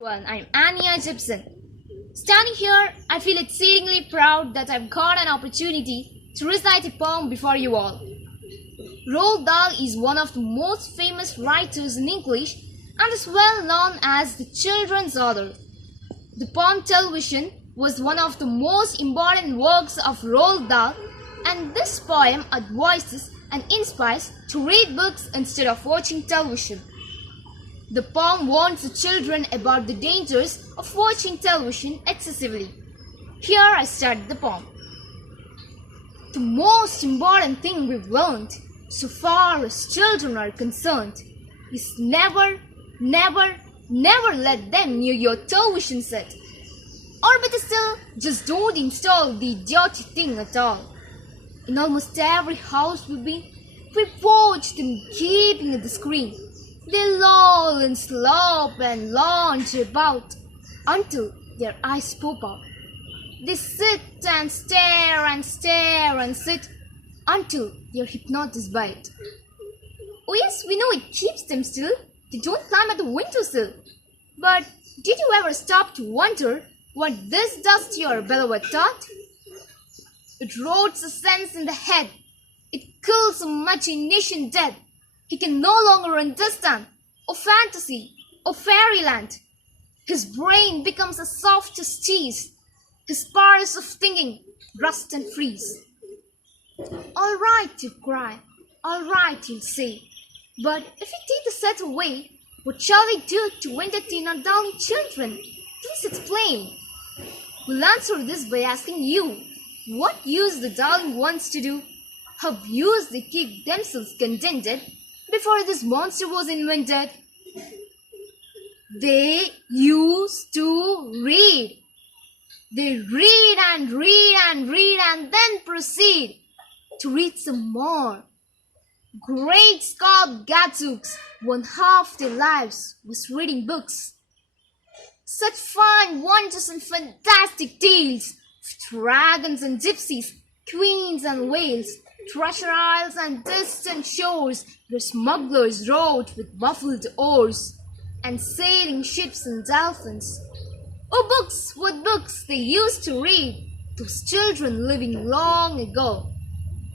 Everyone, I'm Aniya Jebson. Standing here, I feel exceedingly proud that I've got an opportunity to recite a poem before you all. Roald Dahl is one of the most famous writers in English and is well known as the children's author. The poem Television was one of the most important works of Roald Dahl, and this poem advises and inspires to read books instead of watching television. The poem warns the children about the dangers of watching television excessively. Here I start the poem. The most important thing we've learned, so far as children are concerned, is never let them near your television set. Or better still, just don't install the idiotic thing at all. In almost every house we've been, we've watched them gaping at the screen. They loll and slop and lounge about until their eyes pop out. They sit and stare and stare and sit until they're hypnotized by it. Oh yes, we know it keeps them still. They don't climb at the windowsill. But did you ever stop to wonder what this does to your beloved thought? It rots a sense in the head. It kills imagination dead. He can no longer understand, or fantasy, or fairyland. His brain becomes as soft as cheese. His powers of thinking rust and freeze. All right, you cry. All right, you'll say. But if we take the set away, what shall we do to entertain our darling children? Please explain. We'll answer this by asking you, what used the darling ones to do? How used they keep themselves contented before this monster was invented? They used to read. They read and read and read and then proceed to read some more. Great Scott Gadzooks, one half their lives was reading books. Such fine, wondrous and fantastic tales of dragons and gypsies, queens and whales, treasure isles and distant shores where smugglers rowed with muffled oars, and sailing ships and dolphins. Oh books, what books they used to read, those children living long ago.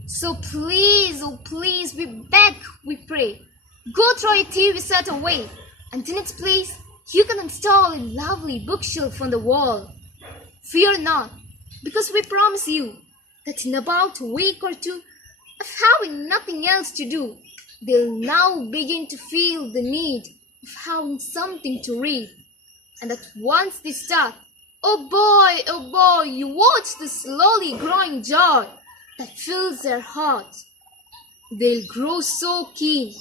So please, oh please, we beg, we pray, go throw your TV set away, and in its place you can install a lovely bookshelf on the wall. Fear not, because we promise you that in about a week or two of having nothing else to do, they'll now begin to feel the need of having something to read. And that once they start, oh boy, you watch the slowly growing joy that fills their hearts. They'll grow so keen.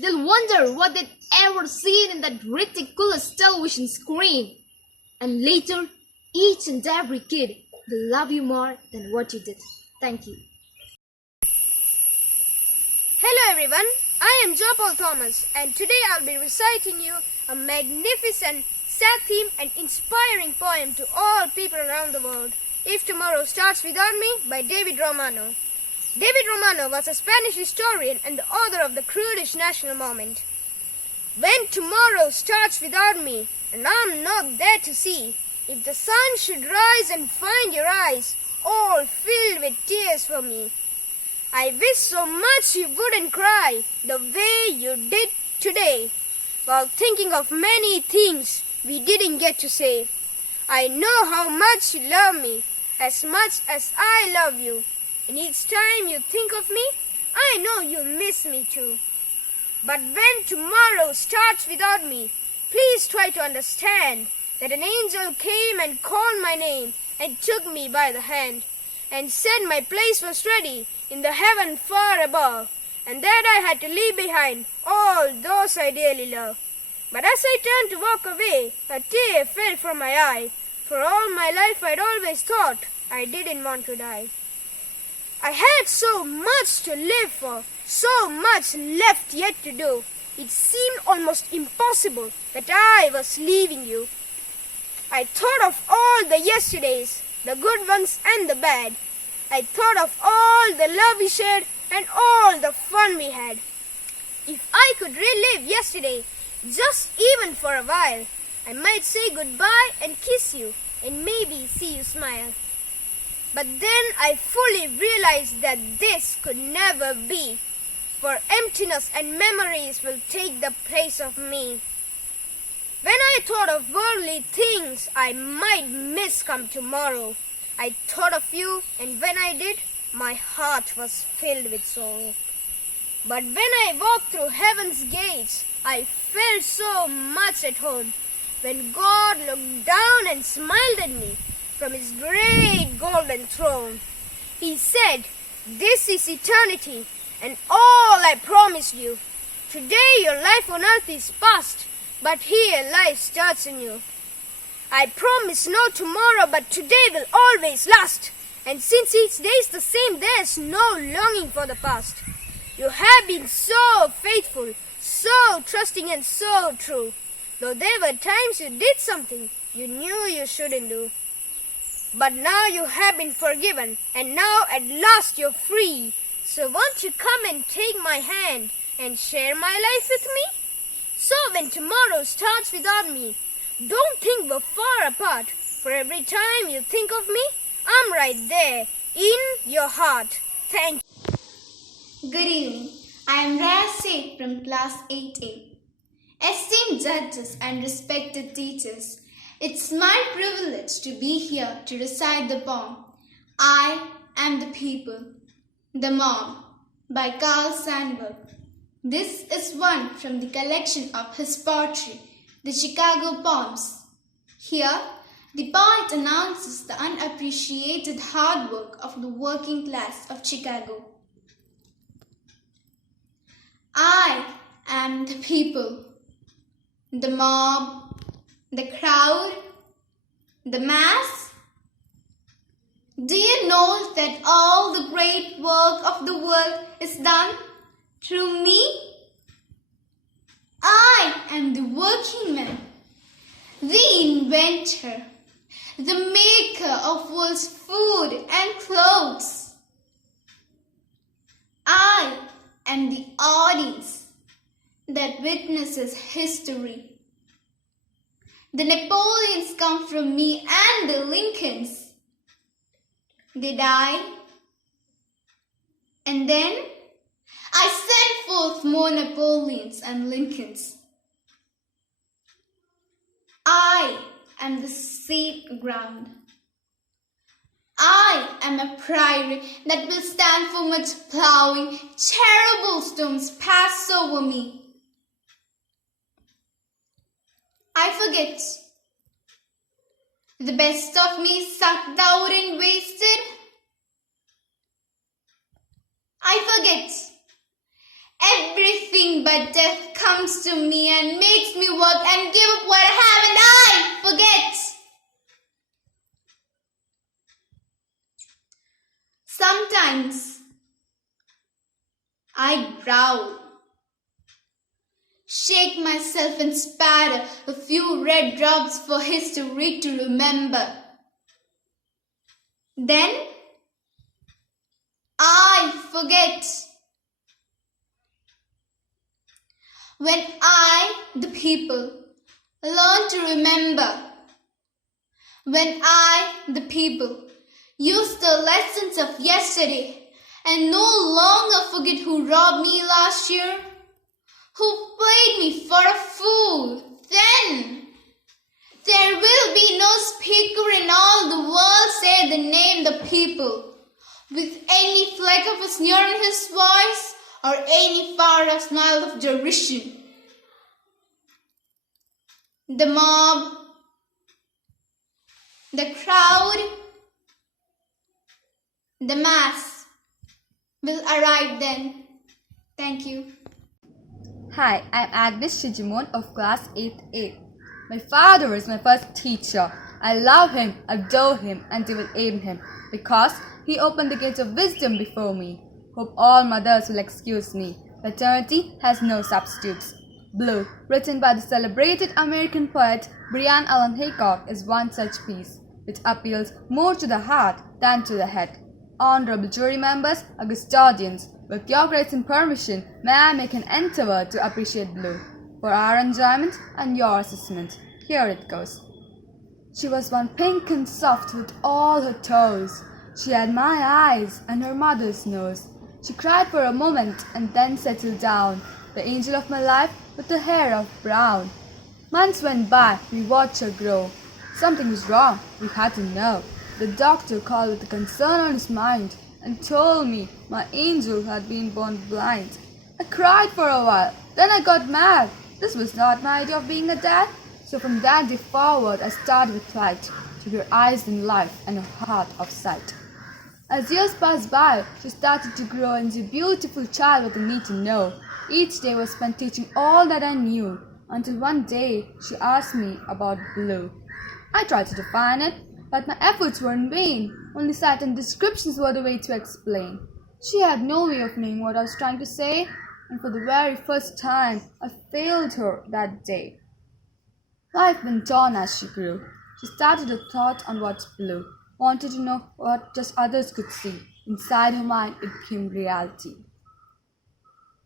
They'll wonder what they'd ever seen in that ridiculous television screen. And later, each and every kid will love you more than what you did. Thank you. Hello everyone, I am Joepaul Thomas and today I'll be reciting you a magnificent, sad theme and inspiring poem to all people around the world. If Tomorrow Starts Without Me by David Romano. David Romano was a Spanish historian and the author of the Kurdish national movement. When tomorrow starts without me and I'm not there to see, if the sun should rise and find your eyes all filled with tears for me, I wish so much you wouldn't cry the way you did today, while thinking of many things we didn't get to say. I know how much you love me, as much as I love you, and each time you think of me, I know you miss me too. But when tomorrow starts without me, please try to understand that an angel came and called my name and took me by the hand, and said my place was ready in the heaven far above, and that I had to leave behind all those I dearly love. But as I turned to walk away, a tear fell from my eye, for all my life I'd always thought I didn't want to die. I had so much to live for, so much left yet to do. It seemed almost impossible that I was leaving you. I thought of all the yesterdays, the good ones and the bad. I thought of all the love we shared and all the fun we had. If I could relive yesterday, just even for a while, I might say goodbye and kiss you and maybe see you smile. But then I fully realized that this could never be, for emptiness and memories will take the place of me. When I thought of worldly things I might miss come tomorrow, I thought of you, and when I did, my heart was filled with sorrow. But when I walked through heaven's gates, I felt so much at home. When God looked down and smiled at me from his great golden throne, he said, "This is eternity, and all I promised you. Today your life on earth is past, but here life starts anew. I promise no tomorrow, but today will always last. And since each day is the same, there's no longing for the past. You have been so faithful, so trusting and so true. Though there were times you did something you knew you shouldn't do. But now you have been forgiven, and now at last you're free. So won't you come and take my hand and share my life with me? So when tomorrow starts without me, don't think we're far apart. For every time you think of me, I'm right there in your heart. Thank you." Good evening. I am Raya Saif from Class 8A. Esteemed judges and respected teachers, it's my privilege to be here to recite the poem, I Am the People, The Mob, by Carl Sandburg. This is one from the collection of his poetry, the Chicago Poems. Here, the poet announces the unappreciated hard work of the working class of Chicago. I am the people, the mob, the crowd, the mass. Do you know that all the great work of the world is done through me? I am the working man, the inventor, the maker of world's food and clothes. I am the audience that witnesses history. The Napoleons come from me and the Lincolns. They die, and then I send forth more Napoleons and Lincolns. I am the seed ground. I am a prairie that will stand for much plowing. Terrible storms pass over me. I forget. The best of me is sucked out and wasted. I forget. Everything but death comes to me and makes me work and give up what I have, and I forget. Sometimes I growl, shake myself and spatter a few red drops for history to remember. Then I forget. When I, the people, learn to remember. When I, the people, use the lessons of yesterday and no longer forget who robbed me last year, who played me for a fool, then there will be no speaker in all the world say the name the people, with any fleck of a sneer in his voice or any far-off smile of derision. The mob, the crowd, the mass will arrive then. Thank you. Hi, I'm Agnes Shijumon of Class 8A. My father is my first teacher. I love him, adore him, and will aim him because he opened the gates of wisdom before me. Hope all mothers will excuse me. Maternity has no substitutes. Blue, written by the celebrated American poet Brian Allen Haycock, is one such piece, which appeals more to the heart than to the head. Honorable jury members, august audience, with your grace and permission, may I make an endeavor to appreciate Blue, for our enjoyment and your assessment. Here it goes. She was one pink and soft with all her toes. She had my eyes and her mother's nose. She cried for a moment and then settled down, the angel of my life with her hair of brown. Months went by, we watched her grow. Something was wrong, we had to know. The doctor called with a concern on his mind and told me my angel had been born blind. I cried for a while, then I got mad. This was not my idea of being a dad. So from that day forward, I started with flight, to her eyes in life and her heart of sight. As years passed by, she started to grow into a beautiful child with a need to know. Each day was spent teaching all that I knew, until one day she asked me about blue. I tried to define it, but my efforts were in vain. Only sight and descriptions were the way to explain. She had no way of knowing what I was trying to say, and for the very first time, I failed her that day. Life went on as she grew. She started a thought on what's blue, wanted to know what just others could see. Inside her mind, it became reality.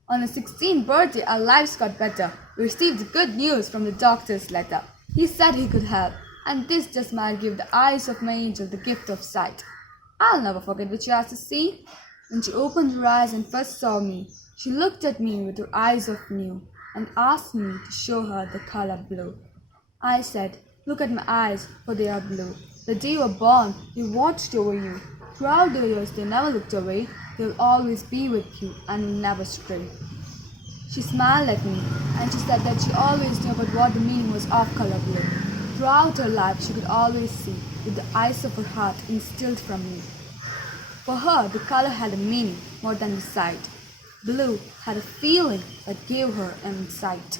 On her 16th birthday, our lives got better. We received good news from the doctor's letter. He said he could help, and this just might give the eyes of my angel the gift of sight. I'll never forget what she asked to see. When she opened her eyes and first saw me, she looked at me with her eyes of new and asked me to show her the color blue. I said, "Look at my eyes, for they are blue. The day you were born, they watched over you. Throughout the years, they never looked away. They will always be with you and will never stray." She smiled at me, and she said that she always knew about what the meaning was of color blue. Throughout her life, she could always see with the eyes of her heart instilled from me. For her, the color had a meaning more than the sight. Blue had a feeling that gave her insight.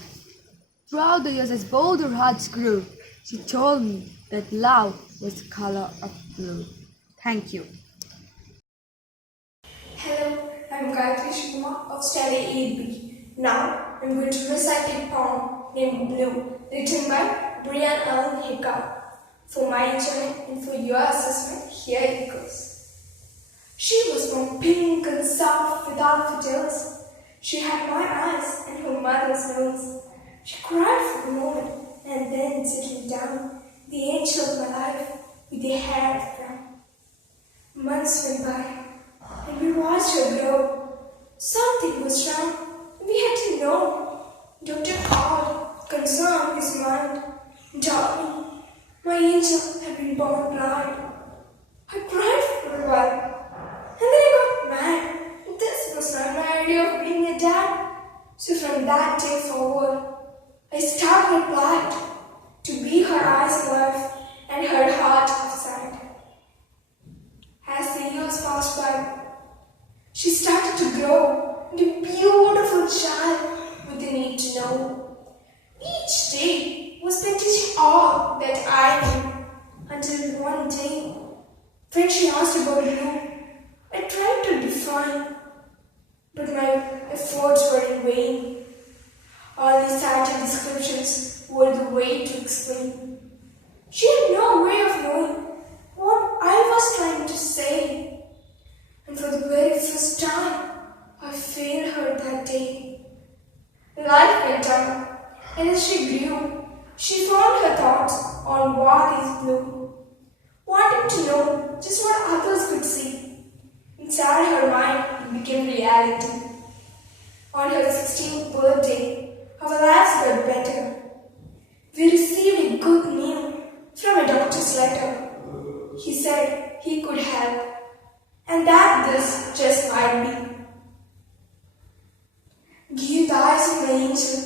Throughout the years, as both our hearts grew, she told me that love was the color of blue. Thank you. Hello, I'm Gayatri Srikumar of Standard 8B. Now, I'm going to recite a poem named Blue, written by Brian Allen Hickard. For my enjoyment and for your assessment, here it goes. She was born pink and soft without feathers. She had my eyes and her mother's nose. She cried for a moment and then settled down, the angel of my life with a hair of brown. Months went by and we watched her grow. Something was wrong and we had to know. Doctor called, concerned his mind, and told me my angel had been born blind. I cried for a while and then I got mad. This was not my idea of being a dad. So from that day forward, I started blind to be her eyes of life and her heart of sight. As the years passed by, she started to grow into a beautiful child with the need to know. Each day was spent teaching all that I knew, until one day, when she asked about blue, I tried to define, but my efforts were in vain. All these cited descriptions were the way to explain. She had no way of knowing what I was trying to say. And for the very first time, I failed her that day. Life went on, and as she grew, she found her thoughts on what is blue, wanting to know just what others could see. Inside her mind, it became reality. On her 16th birthday, our lives got better. We received a good news from a doctor's letter. He said he could help, and that this just might be. Give the eyes of my angel,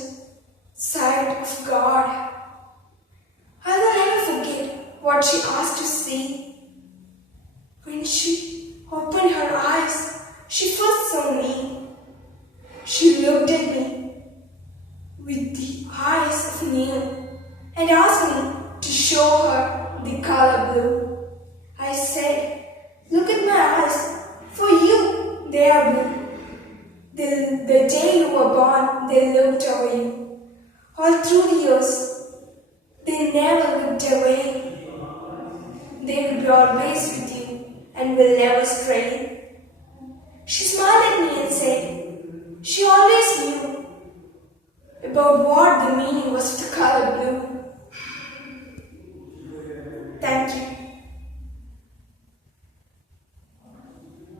sight of God. I'll never forget what she asked to see. When she opened her eyes, she first saw me. She looked at me with the eyes of neon and asked me to show her the color blue. I said, "Look at my eyes. For you, they are blue. The day you were born, they looked over you. All through the years, they never looked away. They will be always with you and will never stray." She smiled at me and said, she always knew about what the meaning was of the color blue. Thank you.